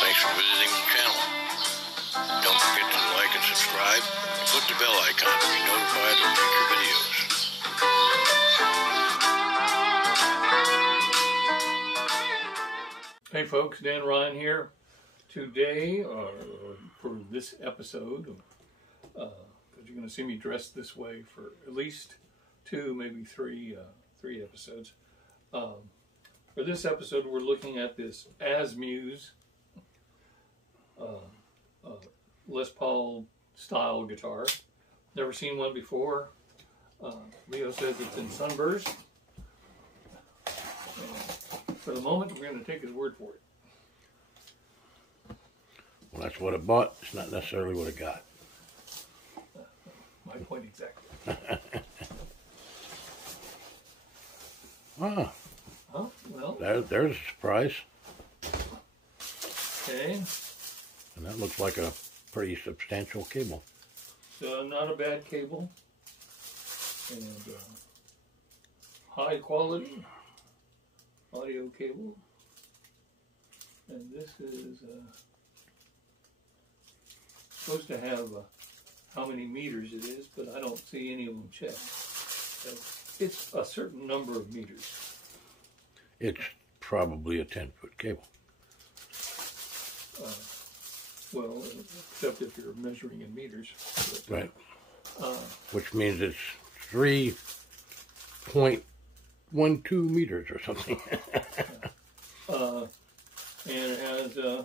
Thanks for visiting the channel. Don't forget to like and subscribe and click the bell icon to be notified of future videos. Hey folks, Dan Ryan here. Today, for this episode, because you're going to see me dressed this way for at least 2, maybe 3 episodes. For this episode, we're looking at this Muse Les Paul style guitar. Never seen one before. Leo says it's in sunburst. For the moment, we're going to take his word for it. Well, that's what it bought. It's not necessarily what it got. My point exactly. Ah. Oh, well. There's a surprise. Okay. And that looks like a pretty substantial cable. So not a bad cable. And high quality audio cable. And this is supposed to have how many meters it is, but I don't see any of them checked. So it's a certain number of meters. It's probably a 10-foot cable. Well, except if you're measuring in meters. But, right. Which means it's 3.12 meters or something. And it has a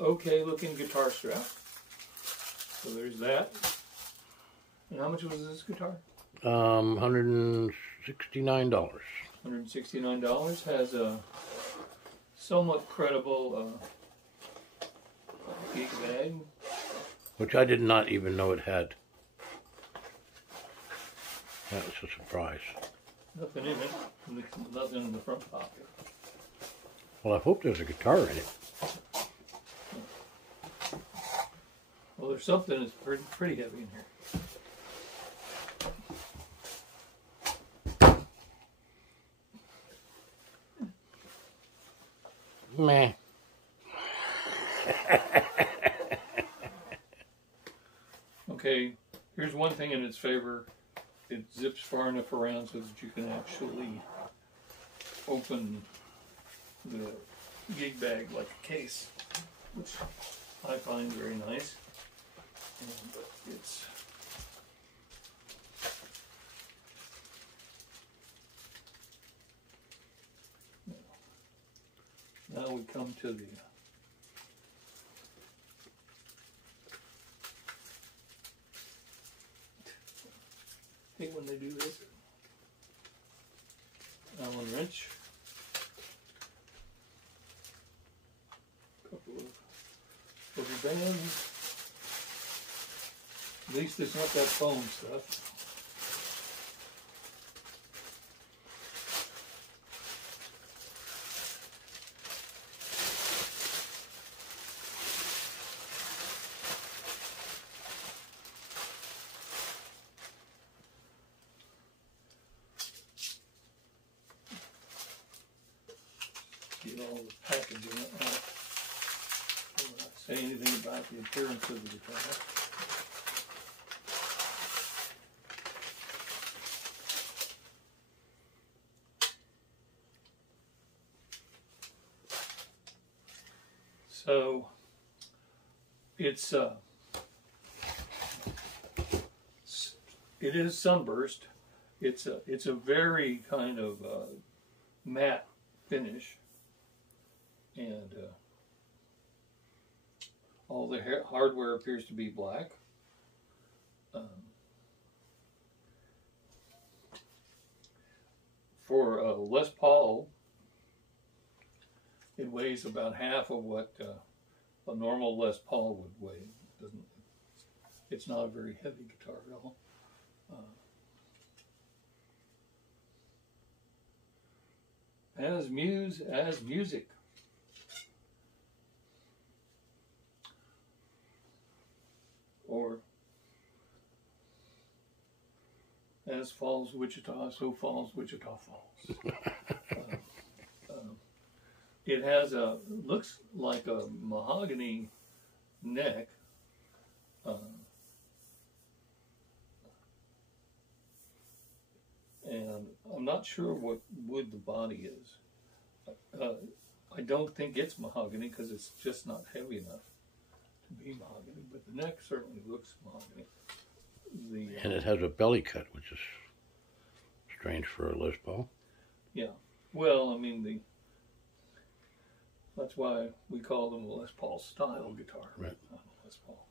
okay looking guitar strap. So there's that. And how much was this guitar? $169. $169. Has a somewhat credible gig bag. Which I did not even know it had. That was a surprise. Nothing in it. Nothing in the front pocket. Well, I hope there's a guitar in it. Well, there's something that's pretty heavy in here. Meh. Okay, here's one thing in its favor. It zips far enough around so that you can actually open the gig bag like a case, which I find very nice. But it's now we come to the I hate when they do this. Allen wrench. Couple of rubber bands. At least it's not that foam stuff. Get all the packaging out. I will not say anything about the appearance of the guitar. So it is sunburst. It's a very kind of matte finish, and all the hardware appears to be black. For a Les Paul, it weighs about half of what a normal Les Paul would weigh. It's not a very heavy guitar at all. As Muse as music. Or as falls Wichita, so falls Wichita Falls. It has looks like a mahogany neck. And I'm not sure what wood the body is. I don't think it's mahogany because it's just not heavy enough to be mahogany, but the neck certainly looks mahogany. And it has a belly cut, which is strange for a Les Paul. Yeah. Well, I mean, that's why we call them a Les Paul style guitar. Right. Not a Les Paul.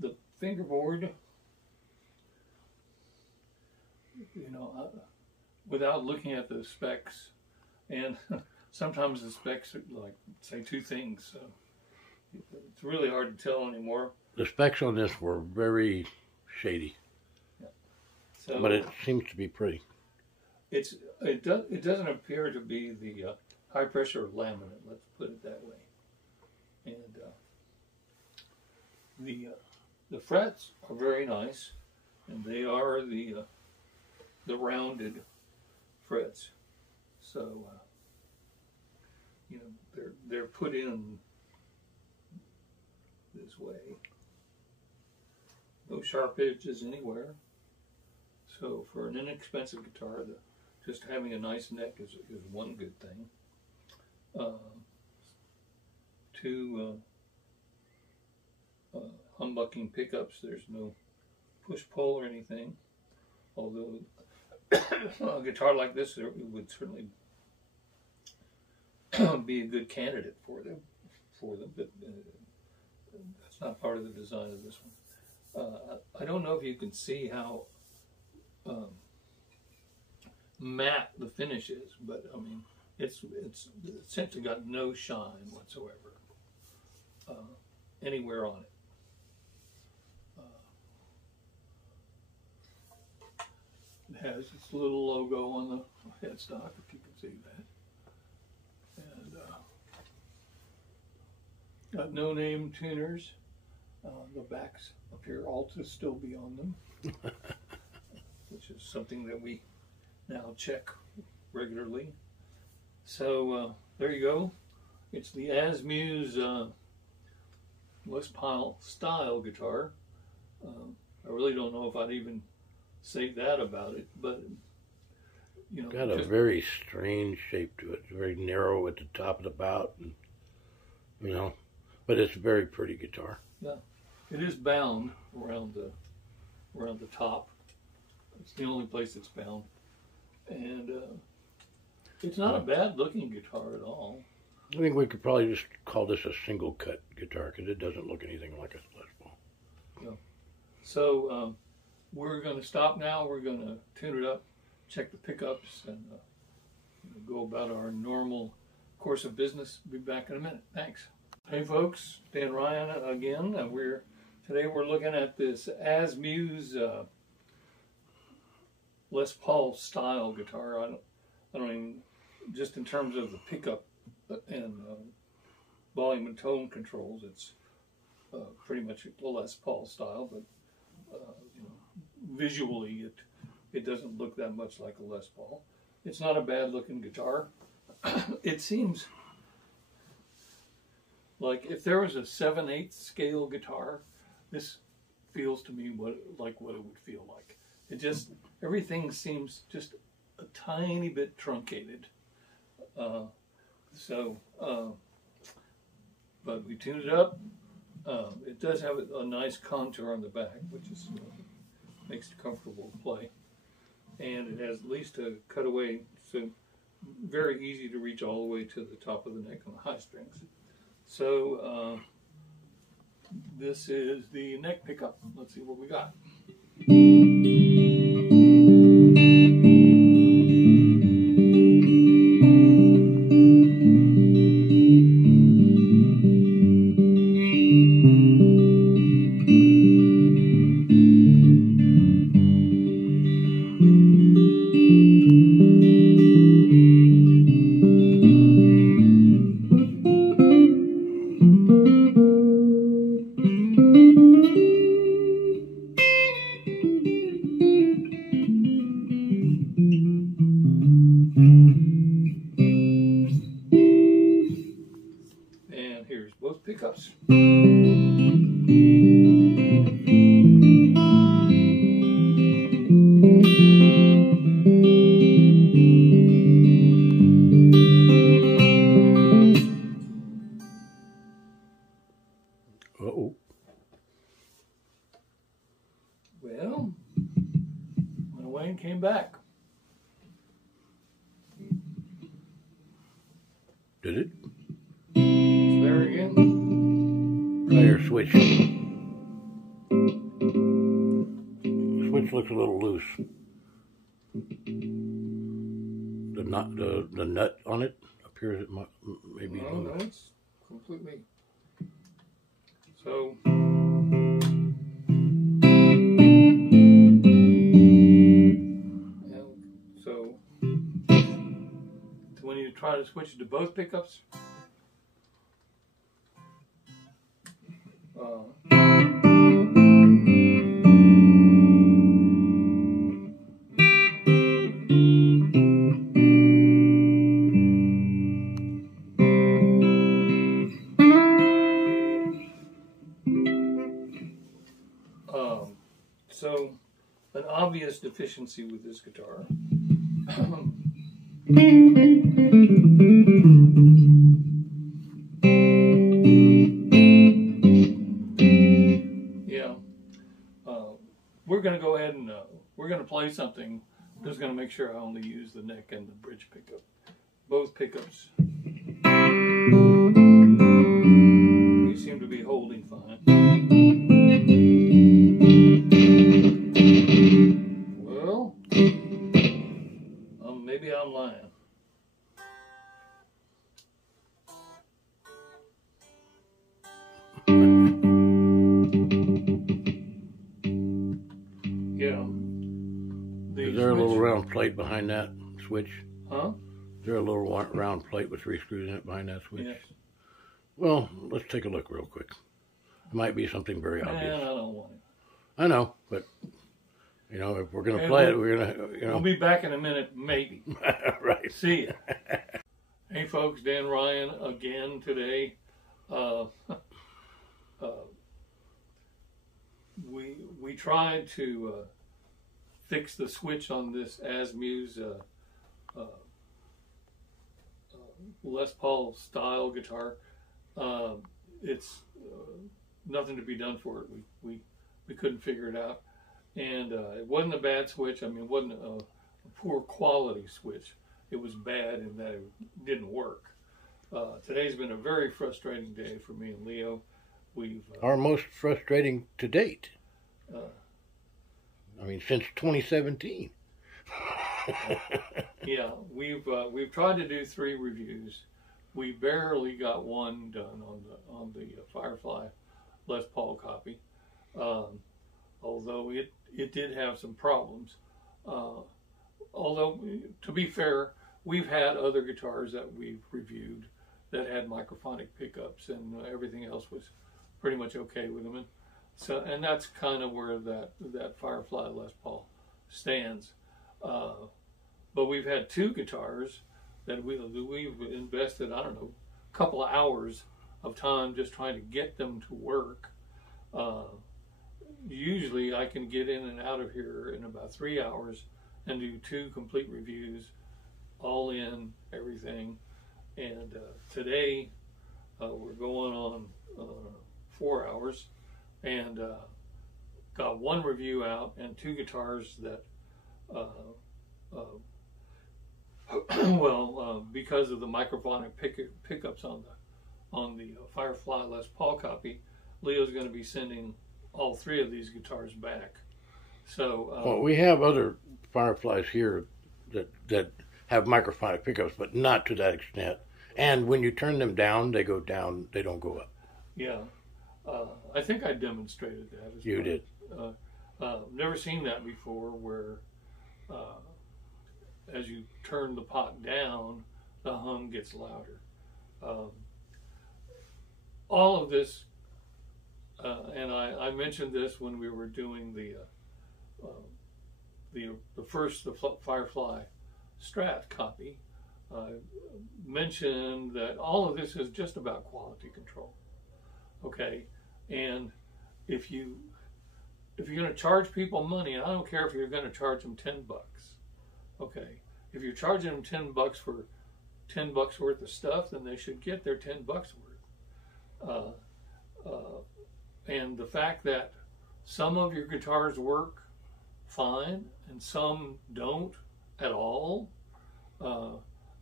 The fingerboard, without looking at the specs, and sometimes the specs are like, say two things, so it's really hard to tell anymore. The specs on this were very shady. Yeah. So, but it seems to be pretty. It doesn't appear to be the high pressure laminate. Let's put it that way. And the frets are very nice, and they are the rounded frets. So they're put in this way. No sharp edges anywhere. So for an inexpensive guitar, just having a nice neck is one good thing. Two humbucking pickups. There's no push-pull or anything. Although a guitar like this would certainly be a good candidate for them. But that's not part of the design of this one. I don't know if you can see how matte the finish is, but I mean, it's essentially got no shine whatsoever anywhere on it. It has its little logo on the headstock, if you can see that. And got no name tuners. The backs appear all to still be on them, which is something that we now check regularly. So there you go. It's the Asmuse Les Paul style guitar. I really don't know if I'd even say that about it, but got a very strange shape to it. It's very narrow at the top of the bout, and, but it's a very pretty guitar. Yeah, it is bound around the top. It's the only place it's bound, and it's not a bad looking guitar at all. I think we could probably just call this a single cut guitar because it doesn't look anything like a Les Paul. Yeah. So we're going to stop now. We're going to tune it up, check the pickups, and go about our normal course of business. Be back in a minute. Thanks. Hey folks, Dan Ryan again. Today we're looking at this Asmuse Les Paul style guitar. I don't even, just in terms of the pickup and volume and tone controls, it's pretty much a Les Paul style, but visually it doesn't look that much like a Les Paul. It's not a bad looking guitar. It seems like if there was a 7/8 scale guitar, this feels to me like what it would feel like. It just, everything seems just a tiny bit truncated. But we tuned it up. It does have a nice contour on the back, which is makes it comfortable to play. And it has at least a cutaway, so very easy to reach all the way to the top of the neck on the high strings. So this is the neck pickup. Let's see what we got. pickups. Uh-oh. Well, went away and came back. Did it? It's there again. Try your switch. Switch looks a little loose. The nut on it appears it might maybe. No, it's completely. So. When you try to switch to both pickups, so an obvious deficiency with this guitar. We're going to go ahead and we're going to play something. I'm just going to make sure I only use the neck and the bridge pickup. Both pickups. They seem to be holding fine. Well, maybe I'm lying. Yeah. Is there a little round plate behind that switch? Huh? Is there a little round plate with 3 screws in it behind that switch? Yes. Well, let's take a look real quick. It might be something very obvious. I don't want it. I know, but you know, if we're going to play it, we're going to, you know. We'll be back in a minute, maybe. Right. See ya. Hey folks, Dan Ryan again today. We tried to fix the switch on this Asmuse Les Paul style guitar. It's nothing to be done for it. We couldn't figure it out, and it wasn't a bad switch. I mean, it wasn't a poor quality switch. It was bad in that it didn't work. Today's been a very frustrating day for me and Leo. We've our most frustrating to date. I mean, since 2017. Yeah, we've tried to do 3 reviews. We barely got one done on the Firefly Les Paul copy, although it did have some problems. Although, to be fair, we've had other guitars that we've reviewed that had microphonic pickups, and everything else was pretty much okay with them. And that's kind of where that Firefly Les Paul stands. But we've had 2 guitars that we've invested, I don't know, a couple of hours of time just trying to get them to work. Usually I can get in and out of here in about 3 hours and do 2 complete reviews, all in, everything. And today we're going on 4 hours, and got 1 review out and 2 guitars that because of the microphonic pickups on the Firefly Les Paul copy, Leo's going to be sending all 3 of these guitars back. So well, we have other Fireflies here that have microphonic pickups, but not to that extent. And when you turn them down, they go down. They don't go up. Yeah, I think I demonstrated that. You did. Never seen that before, where as you turn the pot down, the hum gets louder. All of this, and I mentioned this when we were doing the Firefly Strat copy. Mentioned that all of this is just about quality control. Okay, and if you're going to charge people money, and I don't care if you're going to charge them $10. Okay, if you're charging them $10 for $10 worth of stuff, then they should get their $10 worth. And the fact that some of your guitars work fine and some don't at all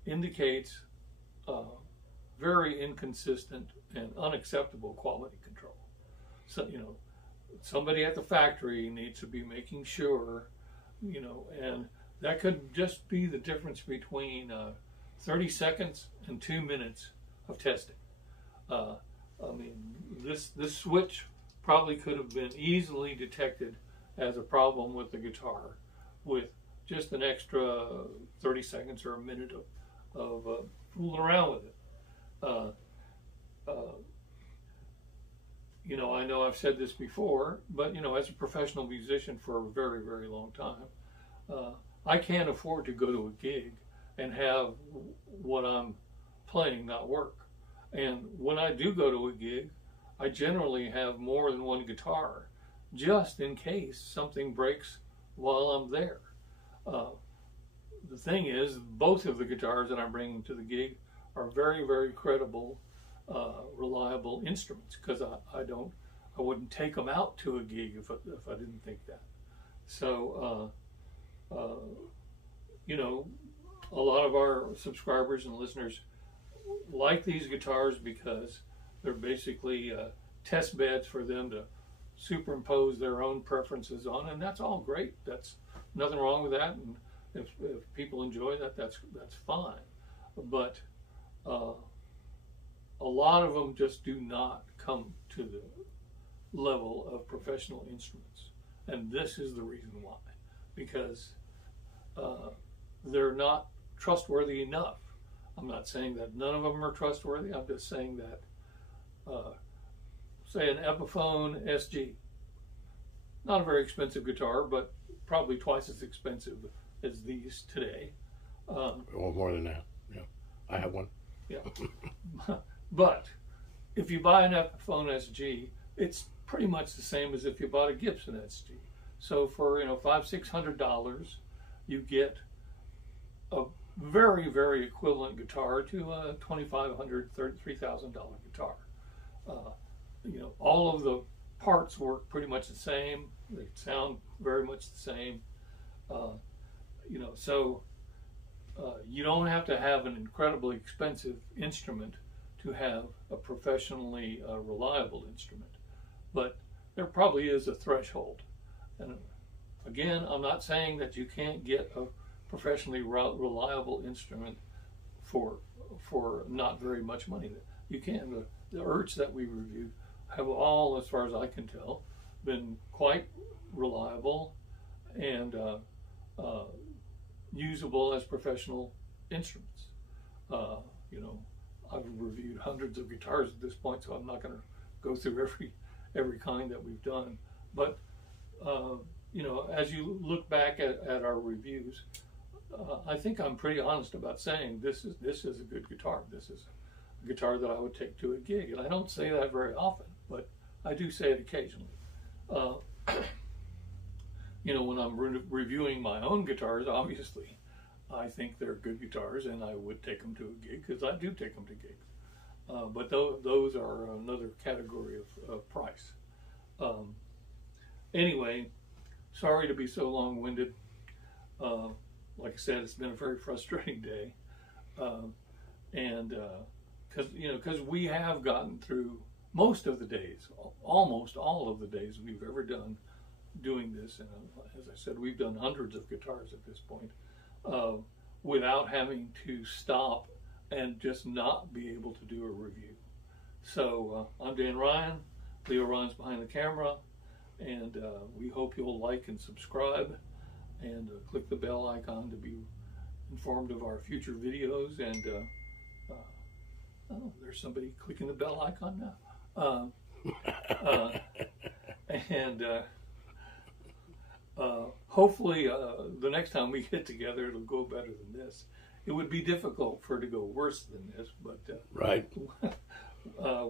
indicates very inconsistent and unacceptable quality control. So, you know, somebody at the factory needs to be making sure, you know, and that could just be the difference between 30 seconds and 2 minutes of testing. I mean, this switch probably could have been easily detected as a problem with the guitar with just an extra 30 seconds or a minute of fooling around with it. You know, I know I've said this before, but, you know, as a professional musician for a very, very long time, I can't afford to go to a gig and have what I'm playing not work. And when I do go to a gig, I generally have more than one guitar, just in case something breaks while I'm there. The thing is, both of the guitars that I'm bringing to the gig are very, very credible, reliable instruments, because I wouldn't take them out to a gig if I didn't think that. So, you know, a lot of our subscribers and listeners like these guitars because they're basically test beds for them to superimpose their own preferences on, and that's all great. That's nothing wrong with that, and if people enjoy that, that's fine. But a lot of them just do not come to the level of professional instruments, and this is the reason why, because they're not trustworthy enough. I'm not saying that none of them are trustworthy. I'm just saying that, say, an Epiphone SG, not a very expensive guitar, but probably twice as expensive as these today. Or more than that. Yeah, I have one. Yeah, but if you buy an Epiphone SG, it's pretty much the same as if you bought a Gibson SG. So for, you know, $500-600, you get a very, very equivalent guitar to a $2,500, $3,000 guitar. You know, all of the parts work pretty much the same. They sound very much the same. You know, so you don't have to have an incredibly expensive instrument to have a professionally reliable instrument. But there probably is a threshold. And again, I'm not saying that you can't get a professionally reliable instrument for not very much money. You can. The Erts that we reviewed have all, as far as I can tell, been quite reliable and usable as professional instruments. You know, I've reviewed hundreds of guitars at this point, so I'm not going to go through every kind that we've done. But you know, as you look back at our reviews, I think I'm pretty honest about saying this is a good guitar. This is a guitar that I would take to a gig, and I don't say that very often, but I do say it occasionally. You know, when I'm reviewing my own guitars, obviously, I think they're good guitars, and I would take them to a gig because I do take them to gigs. But those are another category of price. Anyway, sorry to be so long-winded. Like I said, it's been a very frustrating day, and because we have gotten through most of the days, almost all of the days we've ever done doing this, and as I said, we've done hundreds of guitars at this point, without having to stop and just not be able to do a review. So I'm Dan Ryan, Leo Ryan's behind the camera, and we hope you'll like and subscribe, and click the bell icon to be informed of our future videos. And oh, there's somebody clicking the bell icon now. Hopefully the next time we get together it'll go better than this. It would be difficult for it to go worse than this, but right.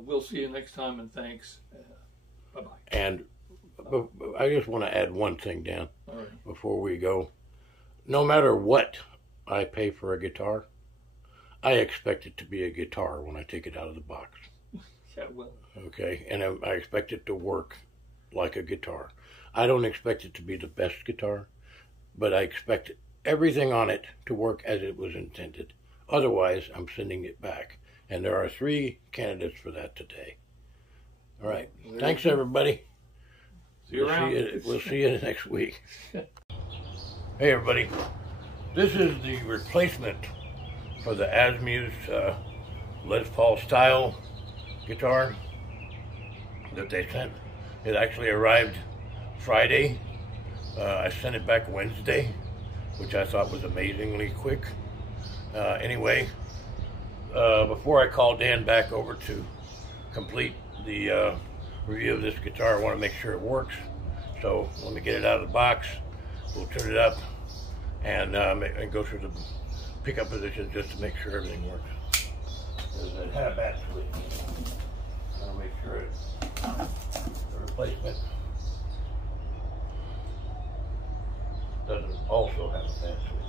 we'll see you next time, and thanks. Bye-bye. And I just want to add one thing, Dan, All right. before we go. No matter what I pay for a guitar, I expect it to be a guitar when I take it out of the box. Yeah, well. Okay, and I expect it to work like a guitar. I don't expect it to be the best guitar, but I expect everything on it to work as it was intended. Otherwise, I'm sending it back. And there are 3 candidates for that today. All right. Thanks, everybody. See you around. We'll see you next week. Hey, everybody. This is the replacement for the Asmuse Les Paul style guitar that they sent. It actually arrived Friday. I sent it back Wednesday, which I thought was amazingly quick. Anyway, before I call Dan back over to complete the review of this guitar, I want to make sure it works. So let me get it out of the box. We'll turn it up and go through the pickup position just to make sure everything works. It had a bad switch. I want to make sure the replacement doesn't also have a bad switch.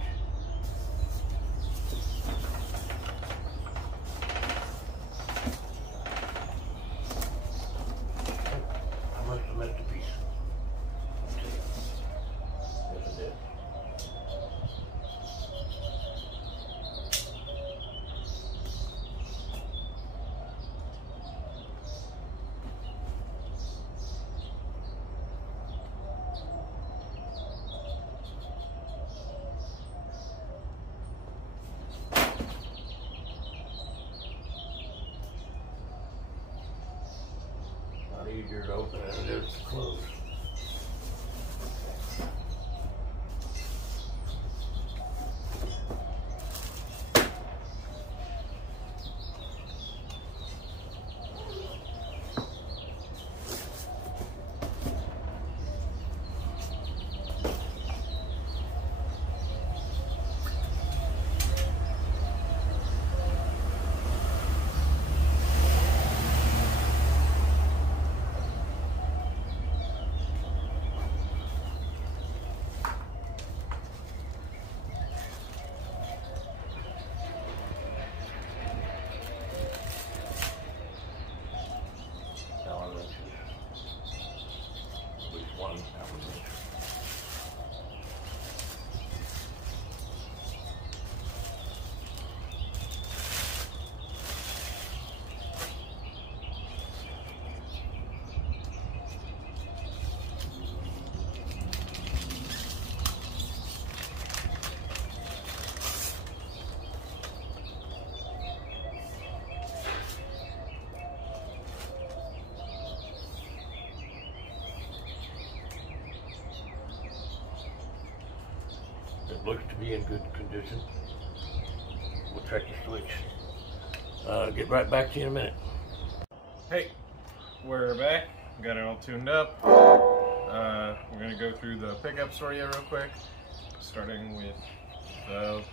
I must have missed a piece. Yes, I did. Easier to open than it is to close. It looks to be in good condition. We'll check the switch. Get right back to you in a minute. Hey, we're back. Got it all tuned up. We're gonna go through the pickups for you real quick, starting with the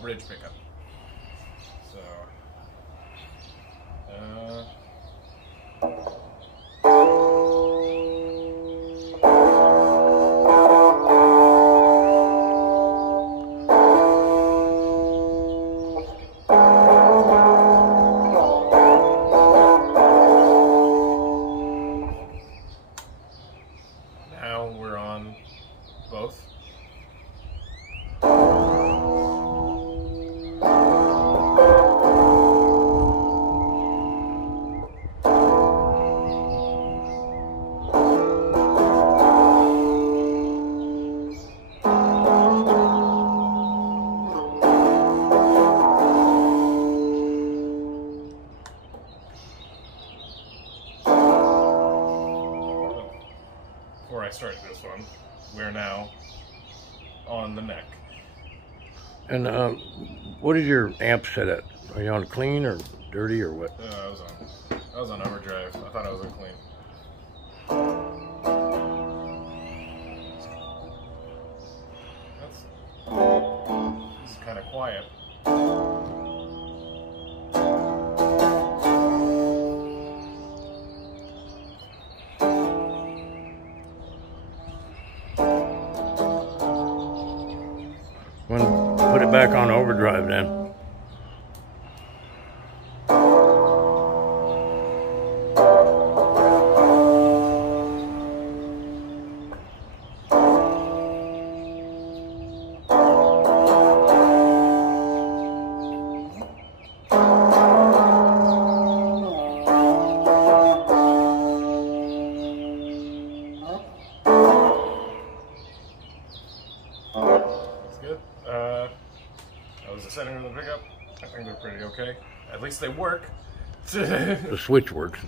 bridge pickup. So, now we're on both. Before I start this one, we're now on the neck. And what is your amp set at? Are you on clean or dirty or what? I was on overdrive. I thought I was on clean. This is kind of quiet. Put it back on overdrive then. That's good. That was the setting of the pickup. I think they're pretty okay. At least they work. The switch works.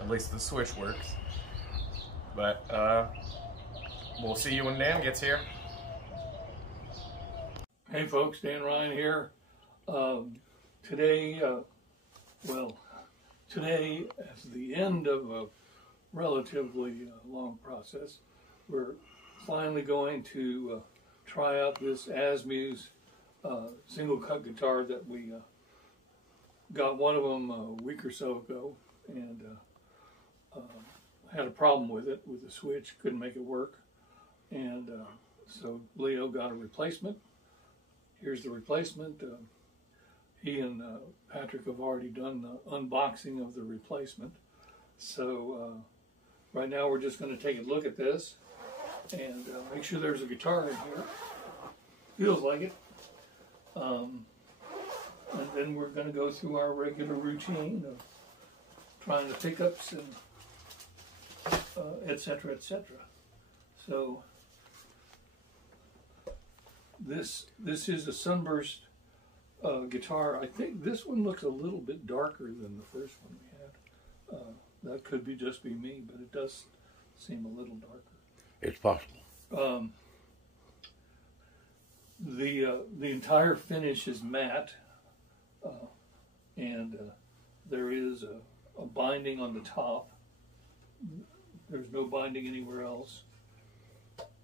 At least the switch works. But we'll see you when Dan gets here. Hey folks, Dan Ryan here. Today, today as the end of a relatively long process, we're finally going to try out this Asmuse single cut guitar that we got one of them a week or so ago, and had a problem with it, with the switch, couldn't make it work, and so Leo got a replacement. Here's the replacement. He and Patrick have already done the unboxing of the replacement, so right now we're just going to take a look at this and make sure there's a guitar in here. Feels like it. And then we're going to go through our regular routine of trying the pickups and etc., etc. So this is a Sunburst guitar. I think this one looks a little bit darker than the first one we had. That could be just be me, but it does seem a little darker. It's possible. The entire finish is matte, and there is a binding on the top. There's no binding anywhere else.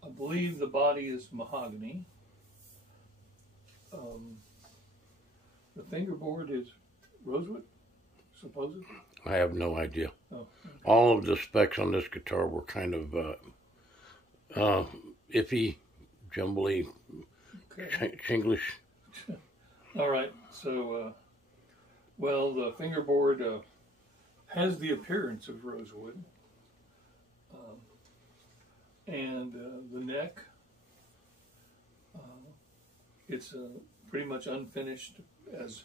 I believe the body is mahogany. The fingerboard is rosewood, supposedly. I have no idea. Oh, okay. All of the specs on this guitar were kind of iffy, jumbly, Okay. Chinglish. All right. So, well, the fingerboard has the appearance of rosewood, and the neck. It's pretty much unfinished. The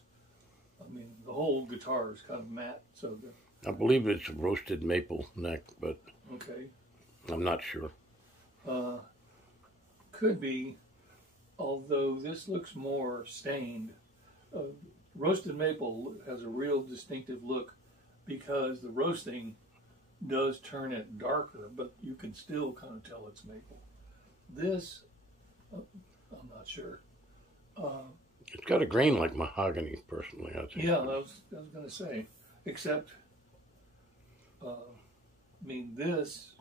whole guitar is kind of matte. So I believe it's a roasted maple neck, but okay. I'm not sure. Could be, although this looks more stained. Roasted maple has a real distinctive look because the roasting does turn it darker, but you can still kind of tell it's maple. This, I'm not sure. It's got a grain like mahogany, personally, I think. Yeah, I was going to say, except, this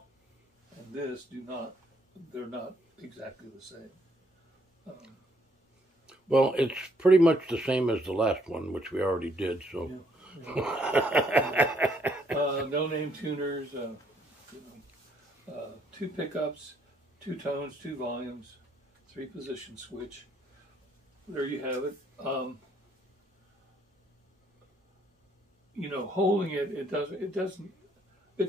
and this they're not exactly the same. Well, it's pretty much the same as the last one, which we already did, so. Yeah. No name tuners, 2 pickups, 2 tones, 2 volumes, 3 position switch. There you have it. Holding it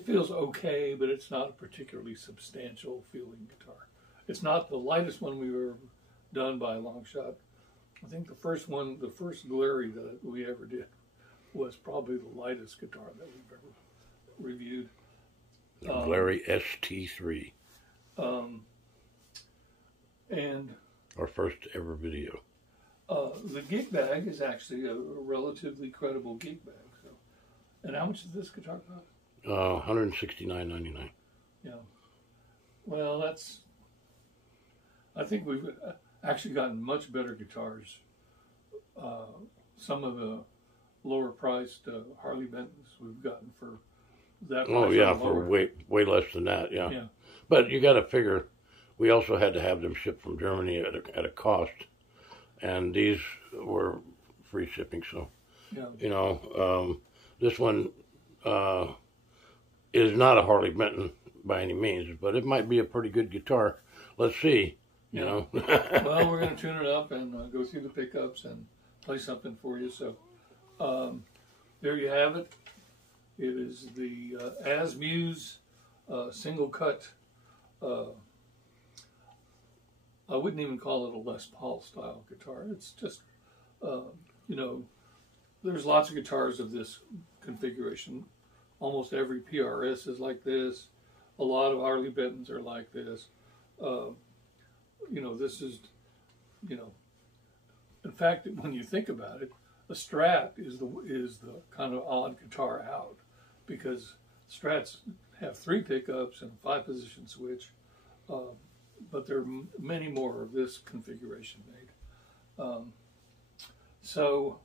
feels okay, but it's not a particularly substantial feeling guitar. It's not the lightest one we've ever done by a long shot. I think the first Glary that we ever did was probably the lightest guitar that we've ever reviewed. The Glary ST3. And our first ever video. The gig bag is actually a relatively credible gig bag. So, and how much does this guitar cost? $169.99. Yeah. Well, I think we've actually gotten much better guitars. Some of the lower priced Harley Bentons we've gotten for that price. Oh yeah, for way less than that. Yeah. Yeah. But you got to figure, we also had to have them shipped from Germany at a cost, and these were free shipping. So, yeah. This one is not a Harley Benton by any means, but it might be a pretty good guitar. Let's see. you know. Well, we're going to tune it up and go through the pickups and play something for you. So there you have it. It is the Asmuse single cut. I wouldn't even call it a Les Paul style guitar. It's just, you know, there's lots of guitars of this configuration. Almost every PRS is like this. A lot of Harley Benton's are like this. You know, this is, you know, in fact, when you think about it, a Strat is the kind of odd guitar out, because Strats have 3 pickups and a 5-position switch, but there are many more of this configuration made. So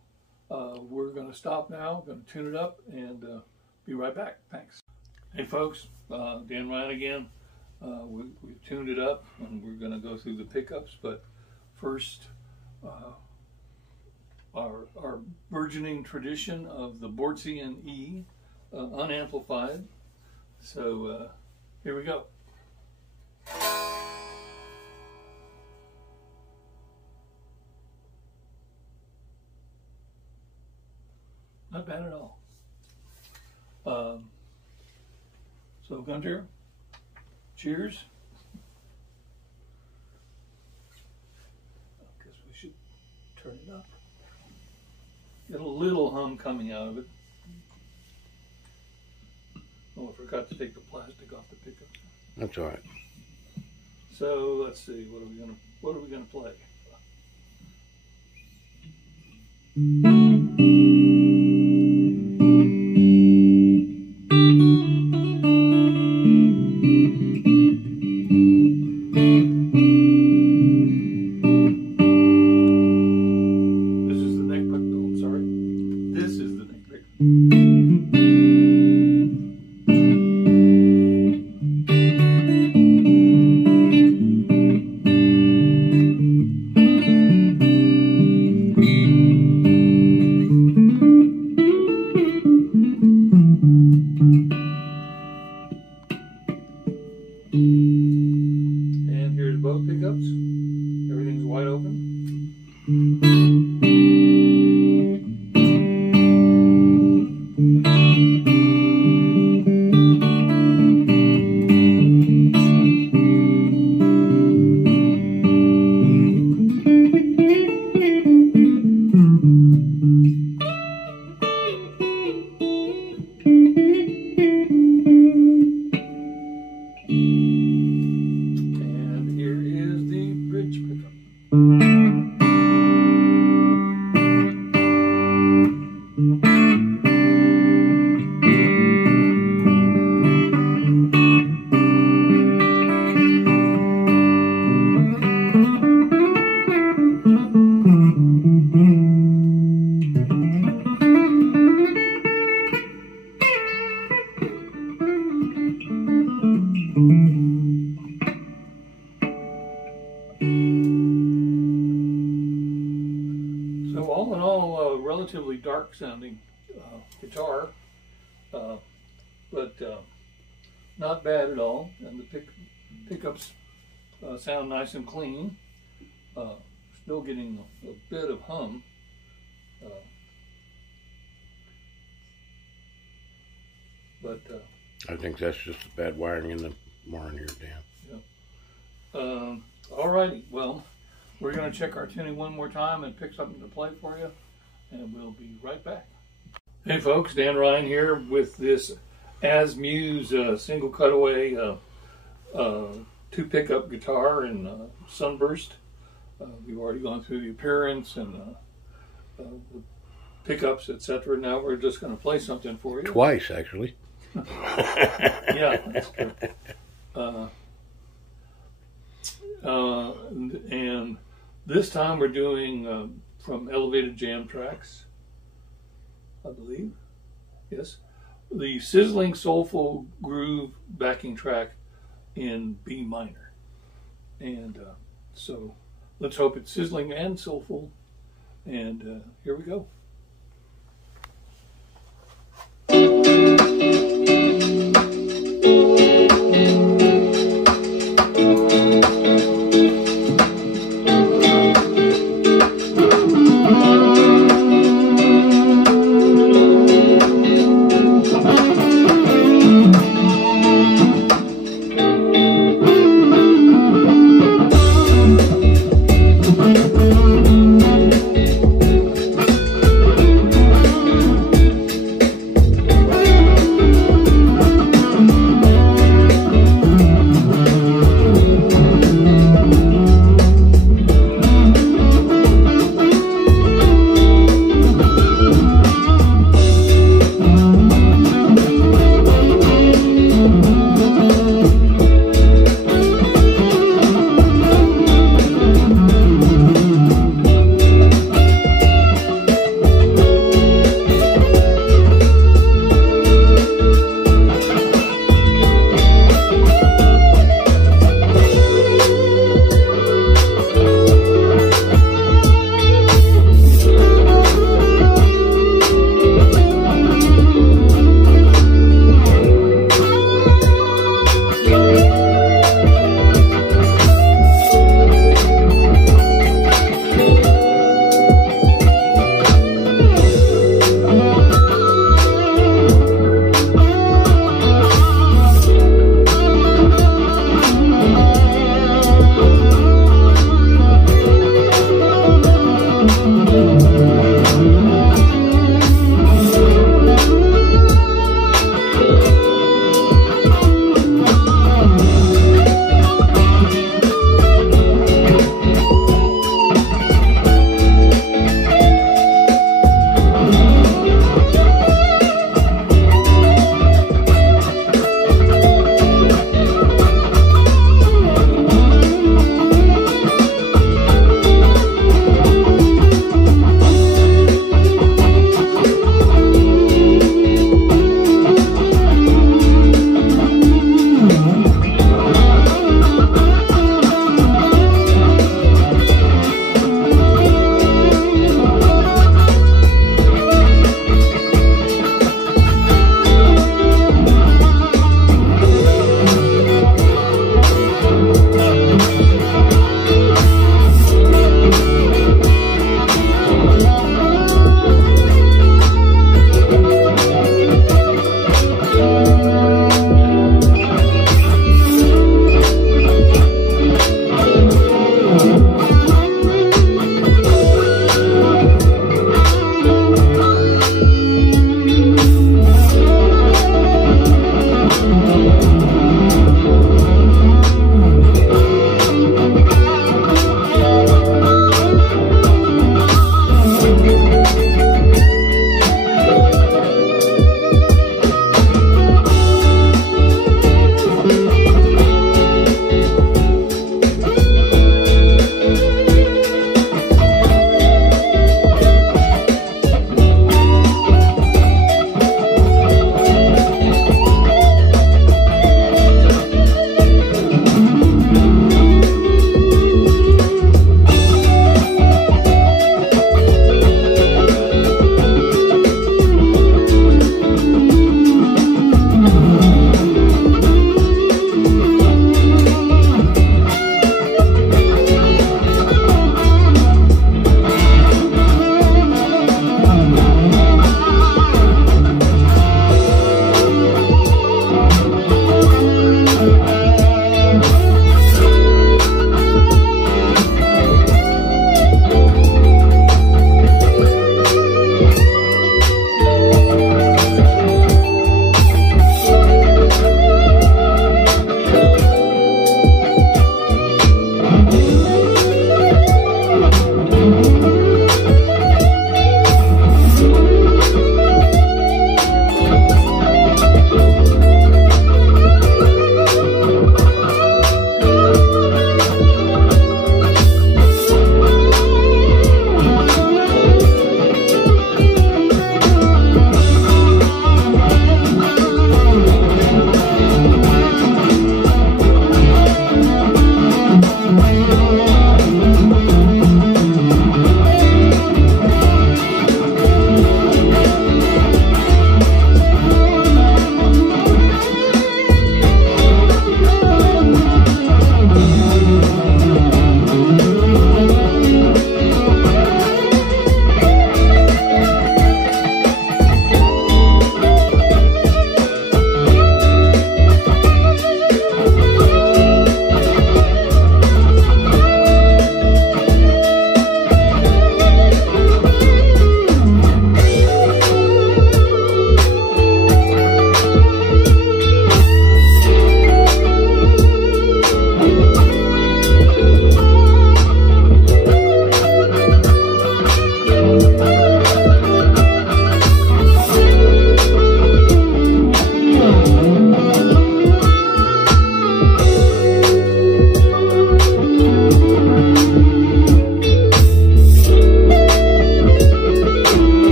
we're going to stop now. Going to tune it up and be right back. Thanks. Hey folks, Dan Ryan again. We've tuned it up and we're going to go through the pickups, but first our burgeoning tradition of the Bortzian E unamplified. So here we go. Not bad at all. So Gunter, cheers. I guess we should turn it up. Get a little hum coming out of it. Oh, I forgot to take the plastic off the pickup. That's all right. So let's see, what are we gonna play? And here's both pickups. Everything's wide open. And here is the bridge pickup. So all in all, a relatively dark sounding guitar, but not bad at all. And the pickups sound nice and clean. Still getting a bit of hum. But I think that's just the bad wiring in the barn here, Dan. yeah. Alrighty, well, we're going to check our tuning one more time and pick something to play for you, and we'll be right back. Hey folks, Dan Ryan here with this Asmuse single cutaway 2 pickup guitar in Sunburst. We've already gone through the appearance and the pickups, etc. Now we're just going to play something for you. Twice, actually. Yeah, that's good. And this time we're doing from Elevated Jam Tracks, I believe. Yes, the Sizzling Soulful Groove backing track in B minor. And so let's hope it's sizzling and soulful. And here we go.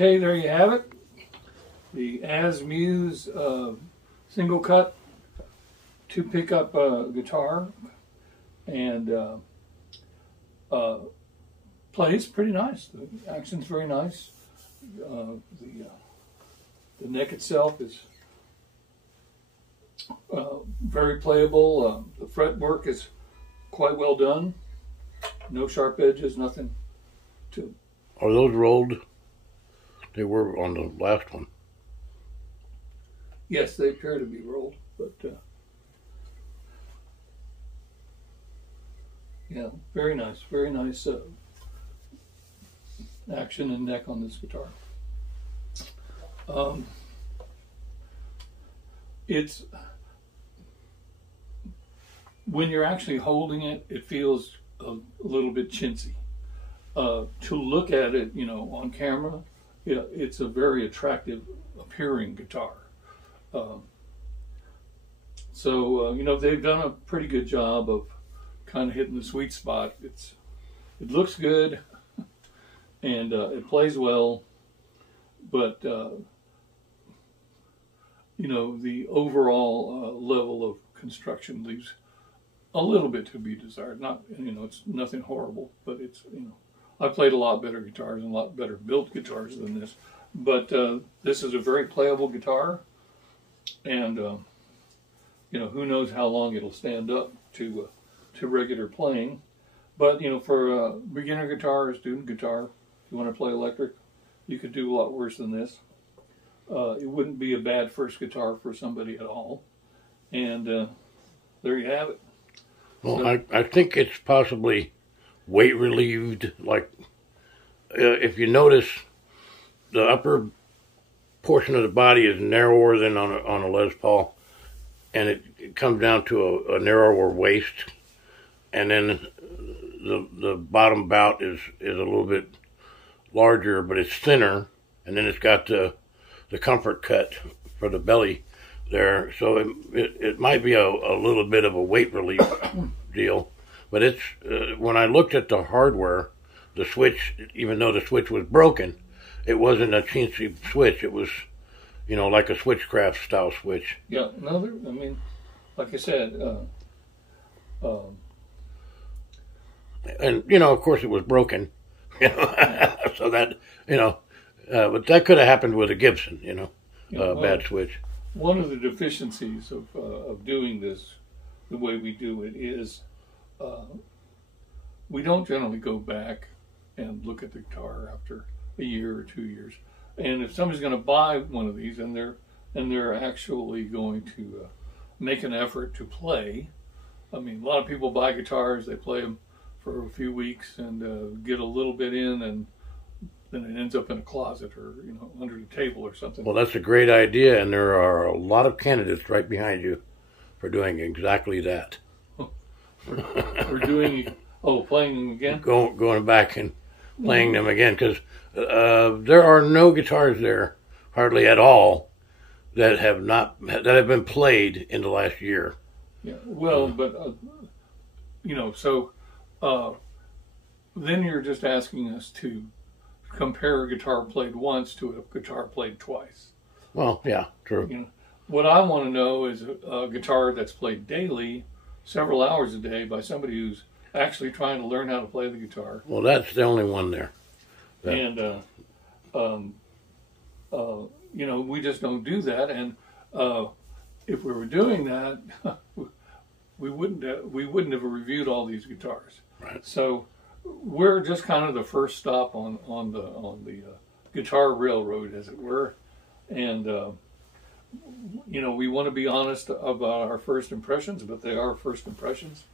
Okay, there you have it. The As Muse single cut 2 pickup guitar, and plays pretty nice. The action's very nice. The neck itself is very playable. The fretwork is quite well done. No sharp edges, nothing to. Are those rolled? They were on the last one. Yes, they appear to be rolled, but yeah, very nice action and neck on this guitar. It's when you're actually holding it, it feels a little bit chintzy. To look at it, you know, on camera, it's a very attractive appearing guitar. So you know, they've done a pretty good job of kind of hitting the sweet spot. It looks good, and it plays well, but you know, the overall level of construction leaves a little bit to be desired. Not, you know, it's nothing horrible, but it's, you know, I played a lot better guitars and a lot better built guitars than this, but this is a very playable guitar, and you know, who knows how long it'll stand up to regular playing. But you know, for a beginner guitar or student guitar, if you want to play electric, you could do a lot worse than this. It wouldn't be a bad first guitar for somebody at all. And there you have it. Well, so, I think it's possibly weight relieved. Like, if you notice, the upper portion of the body is narrower than on a Les Paul, and it comes down to a narrower waist, and then the bottom bout is a little bit larger, but it's thinner, and then it's got the comfort cut for the belly there, so it might be a little bit of a weight relief deal, but it's when I looked at the hardware, the switch, even though the switch was broken, it wasn't a chintzy switch. It was, you know, like a Switchcraft style switch. Yeah, I mean, like I said, and you know, of course, it was broken, you know, so that, you know, but that could have happened with a Gibson, you know, bad switch. One of the deficiencies of doing this the way we do it is we don't generally go back and look at the guitar after a year or 2 years. And if somebody's going to buy one of these and they're actually going to make an effort to play, I mean, a lot of people buy guitars, they play them for a few weeks and get a little bit in, and then it ends up in a closet or, you know, under the table or something. Well, that's a great idea, and there are a lot of candidates right behind you for doing exactly that. We're doing, playing them again? Going back and playing them again, because there are no guitars there, hardly at all, that have been played in the last year. Yeah, well, but you know, so then you're just asking us to compare a guitar played once to a guitar played twice. Well, yeah, true. You know, what I want to know is a guitar that's played daily, several hours a day, by somebody who's actually trying to learn how to play the guitar. Well, that's the only one there. And you know, we just don't do that. And if we were doing that, we wouldn't have reviewed all these guitars. Right. So we're just kind of the first stop on the guitar railroad, as it were. And you know, we want to be honest about our first impressions, but they are first impressions.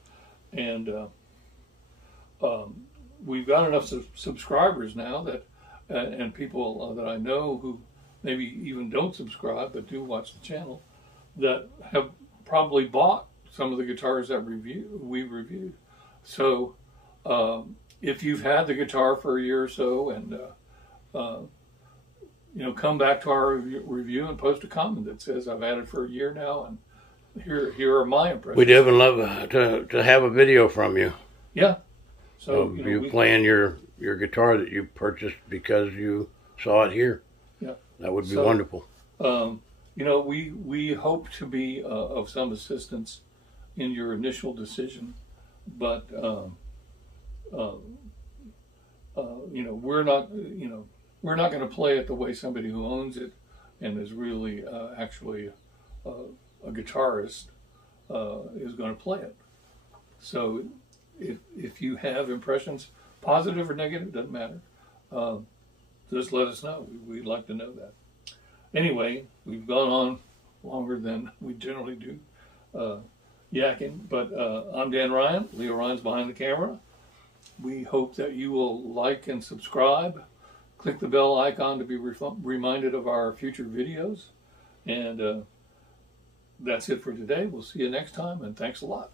And we've got enough subscribers now that and people that I know who maybe even don't subscribe but do watch the channel, that have probably bought some of the guitars that we reviewed. So if you've had the guitar for a year or so, and you know, come back to our review and post a comment that says, I've had it for a year now, and here are my impressions. We'd even love to have a video from you. Yeah. So you playing your guitar that you purchased because you saw it here, Yeah. that would be So, wonderful. You know, we hope to be of some assistance in your initial decision, but you know, we're not going to play it the way somebody who owns it and is really actually a guitarist is going to play it. So if you have impressions, positive or negative, doesn't matter. Just let us know. We'd like to know that. Anyway, we've gone on longer than we generally do yakking, but I'm Dan Ryan. Leo Ryan's behind the camera. We hope that you will like and subscribe. Click the bell icon to be reminded of our future videos. And that's it for today. We'll see you next time, and thanks a lot.